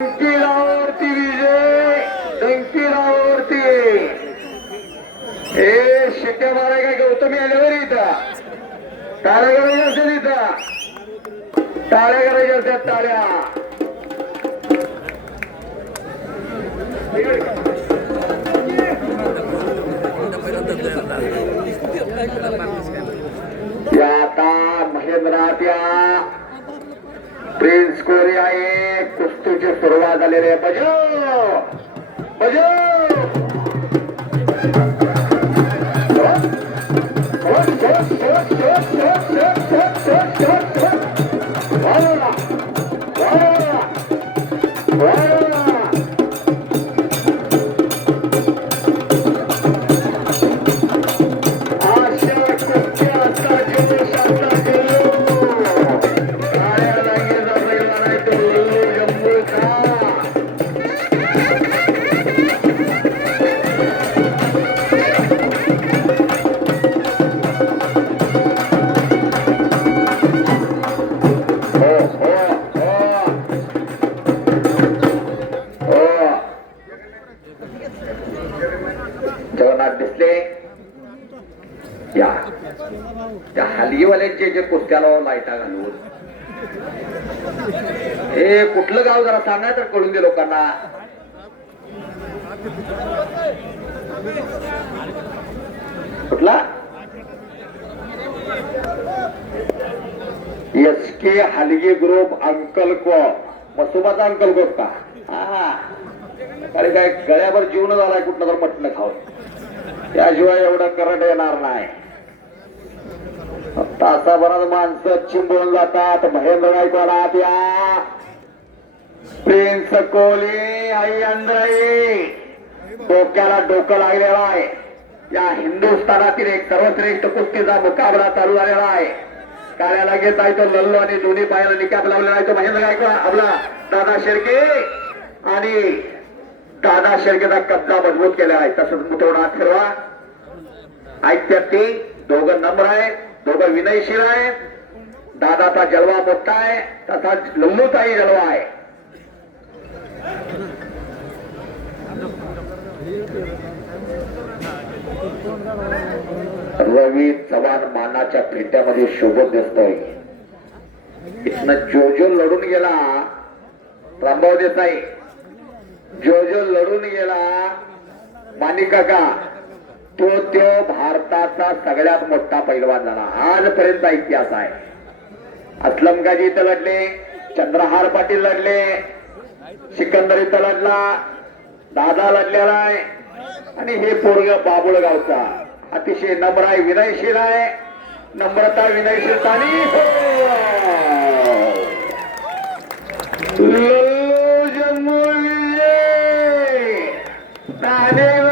डंकीरावरती विजय, डंकीरावरती हे शिट्ट्या माराय काय गौतमी आल्यावर इथं टाळ्या करायच्या असेल, इथं टाळ्या करायच्या असतात, टाळ्या. आता महेंद्राच्या प्रिन्स कोरी आहे, कुस्तीची सुरुवात झालेली आहे. बजो बजो त्या हलगीवाल्यांचे जे कुस्त्याला लाईटा घालून हे कुठलं गाव जरा सांगा तर कळून दे लोकांना. कुठला? SK हलगी ग्रुप अंकल को मसुबाचा अंकल कोप का? हा, अरे काय गळ्यावर जीवन झालाय कुठलं तर मटण खाऊन, त्याशिवाय एवढं करंट येणार नाही. तासाभरात माणसं चिंबून जातात. महेंद्र गायकवाड या प्रिन्स कोहली आई अंधाई डोक्याला डोकं लागलेलं आहे. या हिंदुस्थानातील एक सर्वश्रेष्ठ कुस्तीचा मुकाबला चालू झालेला आहे. काळ्याला घेत आहे तो लल्लो आणि दोन्ही पायाला निकाब लावलेला आहे तो महेंद्र गायकवाड, आपला दादा शेळके. आणि दादा शेळकेचा कब्जा मजबूत केला आहे. तसंच मुतवडा फिरवा ऐकत्यात ती दोघं नम्र आहे, दोघं विनयशील आहे. दादाचा जलवा मोठा आहे, तसाच लल्लूचाही जलवा आहे. रवी चव्हाण मानाच्या फेट्यामध्ये शोभत दिसतोय. इथनं जोजो लढून गेला, रामभाऊ देसाई जोजो लढून गेला. मानिकाका तो भारताचा सगळ्यात मोठा पैलवान झाला. आजपर्यंत इतिहास आहे. असलम गाजी इथं लढले, चंद्रहार पाटील लढले, सिकंदर इथं लढला, दादा लढलेला आहे. आणि हे पोरग बाबुळगावचा अतिशय नम्र आहे, विनयशील आहे. नम्रता विनयशीलता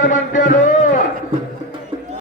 म्हणते